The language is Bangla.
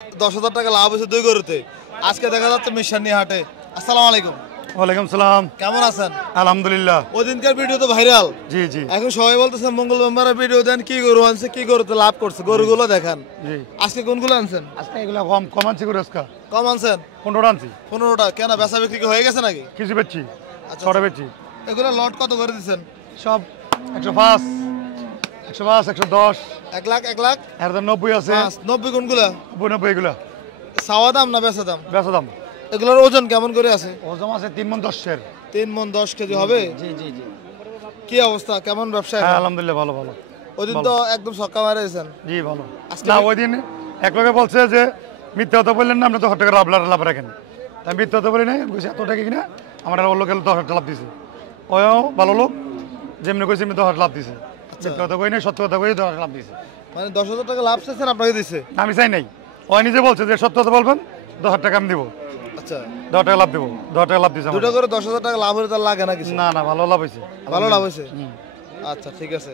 10,000 টাকা লাভ হয়েছে দুই গরুতে। আজকে দেখা যাচ্ছে মিশানি হাটে। আসসালামু আলাইকুম। ওয়ালাইকুম সালাম। কেমন আছেন? আলহামদুলিল্লাহ। ওই দিনকার ভিডিও তো ভাইরাল। জি জি। এখন সবাই বলতেছে মঙ্গল মেম্বারের ভিডিও দেন, কি গরু আনছে, কি গরুতে লাভ করছে, গরুগুলো দেখান। জি। আজকে কোনগুলো আনছেন? আজকে এগুলা কম কম আনছি করে আজকে কম আনছেন? 15টা আনছি। 15টা। কেন বেচা বিক্রি কি হয়ে গেছে নাকি? কিছু বেচছি, আচ্ছা, ছটা বেচছি। এগুলো লট কত করে দিচ্ছেন? সব 105, 105, 110, 1 লাখ 1 লাখ 90 আছে। 90 কোনগুলা? 90 এগুলা। চাওয়া দাম না বেচা দাম? বেচা দাম। এগুলোর ওজন কেমন করে আছে? ওজন আছে 3 মণ 10 এর। 3 মণ 10 কেজি হবে? জি জি জি। কি অবস্থা, কেমন ব্যবসা? হ্যাঁ আলহামদুলিল্লাহ, ভালো ভালো। ওই দিন তো একদম ছক্কা মারিয়েছেন। জি ভালো। আজকে না ওই দিন এক লোকে বলছে যে মিথ্যা কথা বললেন না, আপনি 10 টাকা লাভ রাখেন। তাই মিথ্যা কথা বলি নাই, বলছি এত টাকা কিনা আমার ওর লোকের 10 টাকা লাভ দিছে। ওও ভালো লোক, যেমনি কইছে আমি 10 লাভ দিছে। মিথ্যা কথা কই নাই, সত্য কথা কই 10 লাভ দিছে। মানে 10,000 টাকা লাভ চাইছেন, আপনাকে দিছে? আমি চাই নাই, ওই নিজে বলছে যে সত্য কথা বলবেন, 10 টাকা আমি দিব। আচ্ছা, 10 টাকা লাভ দিব, 10 টাকা লাভ দিছে। দুটো করে 10,000 টাকা লাভ হলে তার লাগে না কিছু? না না, ভালো লাভ হয়েছে। ভালো লাভ হয়েছে। আচ্ছা ঠিক আছে।